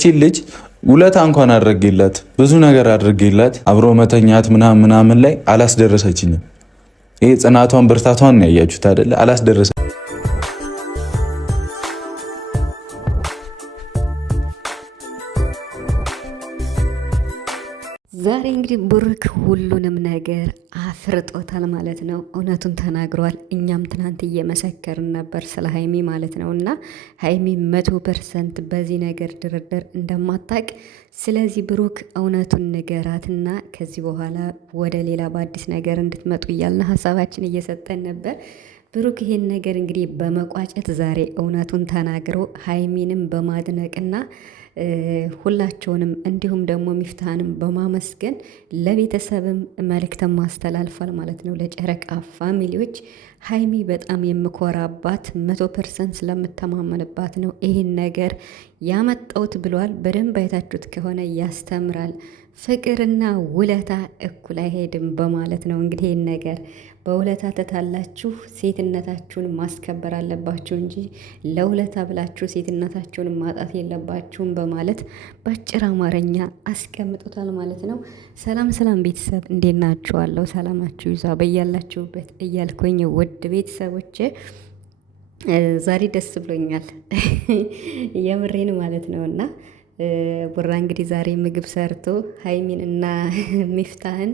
እቺ ልጅ ውለታ እንኳን አድርጌላት ብዙ ነገር አድርጌላት አብሮ መተኛት ምናምን ላይ አላስደረሰችኝም። ይሄ ጽናቷን ብርታቷን ነው ያያችሁት አይደለ? አላስደረሰ ዛሬ እንግዲህ ብሩክ ሁሉንም ነገር አፍርጦታል ማለት ነው። እውነቱን ተናግሯል። እኛም ትናንት እየመሰከርን ነበር ስለ ሀይሚ ማለት ነው። እና ሀይሚ 100% በዚህ ነገር ድርድር እንደማታቅ። ስለዚህ ብሩክ እውነቱን ንገራትና ከዚህ በኋላ ወደ ሌላ በአዲስ ነገር እንድትመጡ እያልን ሀሳባችን እየሰጠን ነበር። ብሩክ ይሄን ነገር እንግዲህ በመቋጨት ዛሬ እውነቱን ተናግሮ ሀይሚንም በማድነቅና ሁላቸውንም እንዲሁም ደግሞ ሚፍታህንም በማመስገን ለቤተሰብም መልእክትን ማስተላልፏል ማለት ነው። ለጨረቃ ፋሚሊዎች ሀይሚ በጣም የምኮራባት 100% ስለምተማመንባት ነው ይህን ነገር ያመጣውት ብሏል። በደንብ አይታችሁት ከሆነ ያስተምራል። ፍቅርና ውለታ እኩል አይሄድም በማለት ነው እንግዲህ ይህን ነገር በውለታ ተታላችሁ ሴትነታችሁን ማስከበር አለባችሁ እንጂ ለውለታ ብላችሁ ሴትነታችሁን ማጣት የለባችሁም በማለት በአጭር አማርኛ አስቀምጦታል ማለት ነው። ሰላም ሰላም ቤተሰብ እንዴት ናችኋለሁ? ሰላማችሁ ይዛ በያላችሁበት እያልኩኝ ውድ ቤተሰቦቼ ዛሬ ደስ ብሎኛል የምሬን ማለት ነውና ቡራ እንግዲህ ዛሬ ምግብ ሰርቶ ሀይሚን እና ሚፍታህን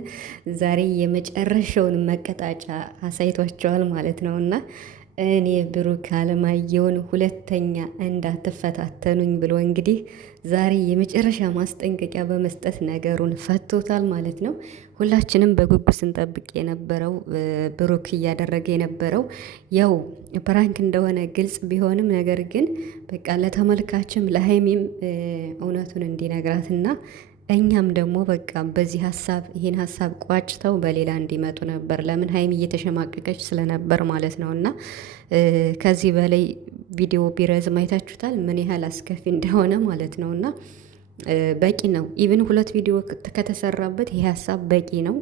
ዛሬ የመጨረሻውን መቀጣጫ አሳይቷቸዋል ማለት ነው። እና እኔ ብሩክ አለማየሁን ሁለተኛ እንዳትፈታተኑኝ ብሎ እንግዲህ ዛሬ የመጨረሻ ማስጠንቀቂያ በመስጠት ነገሩን ፈቶታል ማለት ነው። ሁላችንም በጉጉት ስንጠብቅ የነበረው ብሩክ እያደረገ የነበረው ያው ፕራንክ እንደሆነ ግልጽ ቢሆንም ነገር ግን በቃ ለተመልካችም ለሀይሚም እውነቱን እንዲነግራትና እኛም ደግሞ በቃ በዚህ ሀሳብ ይሄን ሀሳብ ቋጭተው በሌላ እንዲመጡ ነበር። ለምን ሀይሚ እየተሸማቀቀች ስለነበር ማለት ነው። እና ከዚህ በላይ ቪዲዮ ቢረዝም አይታችሁታል ምን ያህል አስከፊ እንደሆነ ማለት ነው። እና በቂ ነው። ኢቭን 2 ቪዲዮ ከተሰራበት ይሄ ሀሳብ በቂ ነው።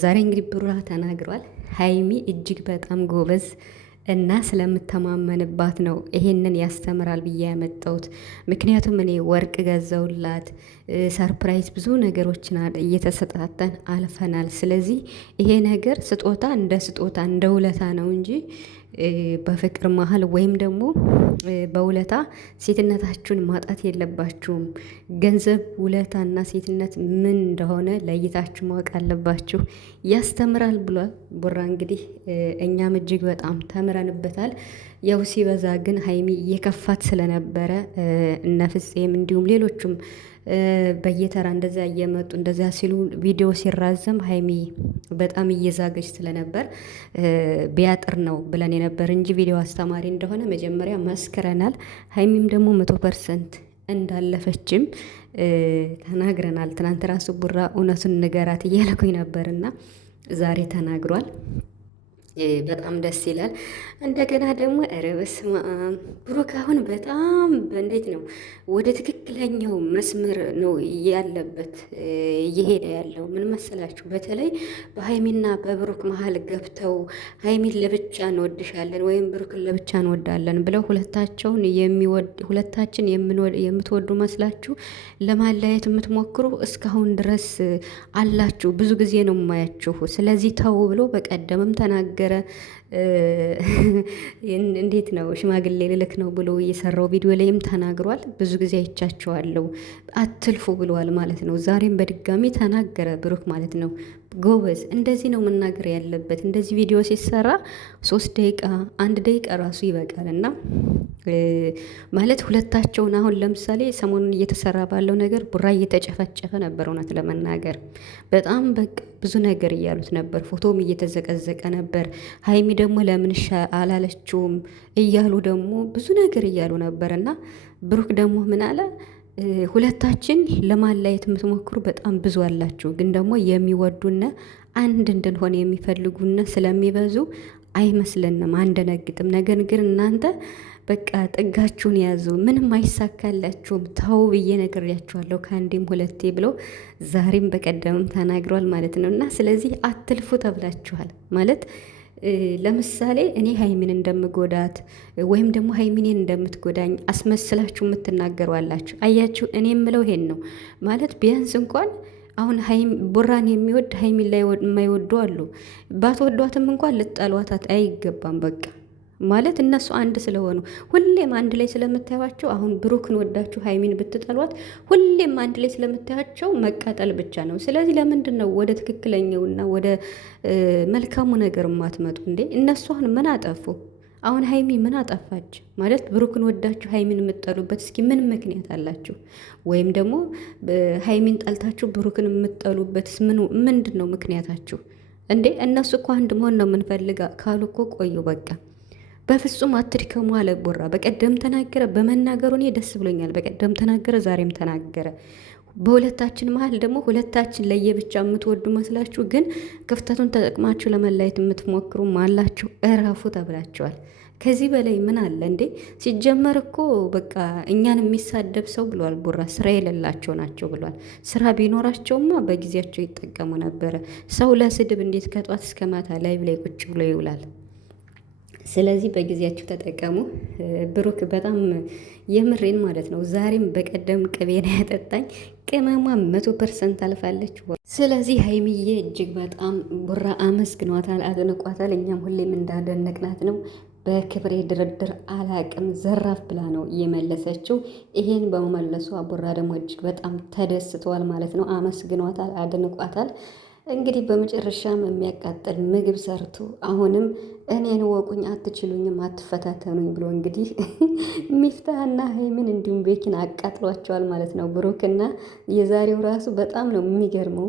ዛሬ እንግዲህ ብሩክ ተናግሯል። ሀይሚ እጅግ በጣም ጎበዝ እና ስለምተማመንባት ነው ይሄንን ያስተምራል ብዬ ያመጣሁት። ምክንያቱም እኔ ወርቅ ገዘውላት ሰርፕራይዝ ብዙ ነገሮችን እየተሰጣጠን አልፈናል። ስለዚህ ይሄ ነገር ስጦታ እንደ ውለታ ነው እንጂ በፍቅር መሀል ወይም ደግሞ በውለታ ሴትነታችሁን ማጣት የለባችሁም። ገንዘብ ውለታና ሴትነት ምን እንደሆነ ለይታችሁ ማወቅ አለባችሁ። ያስተምራል ብሏል ቡራ። እንግዲህ እኛም እጅግ በጣም ተምረንበታል። ያው ሲበዛ ግን ሀይሚ እየከፋት ስለነበረ እነ ፍፄም እንዲሁም ሌሎቹም በየተራ እንደዚያ እየመጡ እንደዚያ ሲሉ ቪዲዮ ሲራዘም ሀይሚ በጣም እየዛገች ስለነበር ቢያጥር ነው ብለን የነበር እንጂ ቪዲዮ አስተማሪ እንደሆነ መጀመሪያ መስክረናል። ሀይሚም ደግሞ 100% እንዳለፈችም ተናግረናል። ትናንት ራሱ ቡራ እውነቱን ንገራት እያልኩኝ ነበርና ዛሬ ተናግሯል። በጣም ደስ ይላል። እንደገና ደግሞ ኧረ በስመ አብ ብሩክ አሁን በጣም እንዴት ነው ወደ ትክክለኛው መስመር ነው ያለበት እየሄደ ያለው። ምን መሰላችሁ? በተለይ በሀይሚና በብሩክ መሀል ገብተው ሀይሚን ለብቻ እንወድሻለን ወይም ብሩክን ለብቻ እንወዳለን ብለው ሁለታችን የምትወዱ መስላችሁ ለማለያየት የምትሞክሩ እስካሁን ድረስ አላችሁ። ብዙ ጊዜ ነው የማያችሁ። ስለዚህ ተው ብሎ በቀደምም ተናገረ። እንዴት ነው ሽማግሌ ልልክ ነው ብሎ የሰራው ቪዲዮ ላይም ተናግሯል። ብዙ ጊዜ አይቻቸዋለሁ አትልፉ ብለዋል ማለት ነው። ዛሬም በድጋሚ ተናገረ ብሩክ ማለት ነው። ጎበዝ፣ እንደዚህ ነው መናገር ያለበት። እንደዚህ ቪዲዮ ሲሰራ 3 ደቂቃ 1 ደቂቃ ራሱ ይበቃል። እና ማለት ሁለታቸውን አሁን ለምሳሌ ሰሞኑን እየተሰራ ባለው ነገር ቡራ እየተጨፈጨፈ ነበር። እውነት ለመናገር በጣም በቃ ብዙ ነገር እያሉት ነበር። ፎቶም እየተዘቀዘቀ ነበር። ሀይሚ ደግሞ ለምን አላለችውም እያሉ ደግሞ ብዙ ነገር እያሉ ነበር። እና ብሩክ ደግሞ ምን አለ? ሁለታችን ለማላየት የምትሞክሩ በጣም ብዙ አላችሁ፣ ግን ደግሞ የሚወዱና አንድ እንድንሆን የሚፈልጉና ስለሚበዙ አይመስለንም፣ አንደነግጥም። ነገር ግን እናንተ በቃ ጥጋችሁን ያዙ፣ ምንም አይሳካላችሁም፣ ተው ብዬ ነግሬያችኋለሁ ከአንዴም 2 ብሎ ዛሬም በቀደምም ተናግሯል ማለት ነው። እና ስለዚህ አትልፉ ተብላችኋል ማለት ለምሳሌ እኔ ሀይሚን እንደምጎዳት ወይም ደግሞ ሀይሚኔን እንደምትጎዳኝ አስመስላችሁ የምትናገሩ አላችሁ። አያችሁ፣ እኔ የምለው ይሄን ነው ማለት ቢያንስ እንኳን አሁን ቡራን የሚወድ ሀይሚን ላይ የማይወዱ አሉ። ባትወዷትም እንኳን ልጠሏታት አይገባም። በቃ ማለት እነሱ አንድ ስለሆኑ ሁሌም አንድ ላይ ስለምታዩቸው፣ አሁን ብሩክን ወዳችሁ ሀይሚን ብትጠሏት ሁሌም አንድ ላይ ስለምታያቸው መቃጠል ብቻ ነው። ስለዚህ ለምንድን ነው ወደ ትክክለኛውና ወደ መልካሙ ነገር ማትመጡ እንዴ? እነሱ አሁን ምን አጠፉ? አሁን ሀይሚ ምን አጠፋች? ማለት ብሩክን ወዳችሁ ሀይሚን የምትጠሉበት እስኪ ምን ምክንያት አላችሁ? ወይም ደግሞ ሀይሚን ጠልታችሁ ብሩክን የምትጠሉበት ምንድን ነው ምክንያታችሁ እንዴ? እነሱ እኮ አንድ መሆን ነው የምንፈልጋ ካሉ እኮ ቆዩ በቃ። በፍጹም አትድከሙ አለ ቡራ። በቀደም ተናገረ። በመናገሩ እኔ ደስ ብሎኛል። በቀደም ተናገረ፣ ዛሬም ተናገረ። በሁለታችን መሀል ደግሞ ሁለታችን ለየብቻ የምትወዱ መስላችሁ ግን ክፍተቱን ተጠቅማችሁ ለመለየት የምትሞክሩ አላችሁ። እረፉ ተብላችኋል። ከዚህ በላይ ምን አለ እንዴ? ሲጀመር እኮ በቃ እኛን የሚሳደብ ሰው ብሏል ቡራ ስራ የሌላቸው ናቸው ብሏል። ስራ ቢኖራቸውማ በጊዜያቸው ይጠቀሙ ነበረ። ሰው ለስድብ እንዴት ከጧት እስከ ማታ ላይቭ ላይ ቁጭ ብሎ ይውላል? ስለዚህ በጊዜያችሁ ተጠቀሙ። ብሩክ በጣም የምሬን ማለት ነው። ዛሬም በቀደም ቅቤ ነው ያጠጣኝ። ቅመሟ 100% አልፋለች። ስለዚህ ሀይሚዬ እጅግ በጣም ቡራ አመስግኗታል፣ አድንቋታል። እኛም ሁሌም እንዳደነቅናት ነው። በክብሬ ድርድር አላቅም ዘራፍ ብላ ነው እየመለሰችው። ይሄን በመመለሷ ቡራ ደግሞ እጅግ በጣም ተደስተዋል ማለት ነው። አመስግኗታል፣ አድንቋታል። እንግዲህ በመጨረሻም የሚያቃጥል ምግብ ሰርቶ አሁንም እኔን ወቁኝ፣ አትችሉኝም፣ አትፈታተኑኝ ብሎ እንግዲህ ሚፍታህና ሀይሚን እንዲሁም ቤኪን አቃጥሏቸዋል ማለት ነው። ብሩክና የዛሬው ራሱ በጣም ነው የሚገርመው።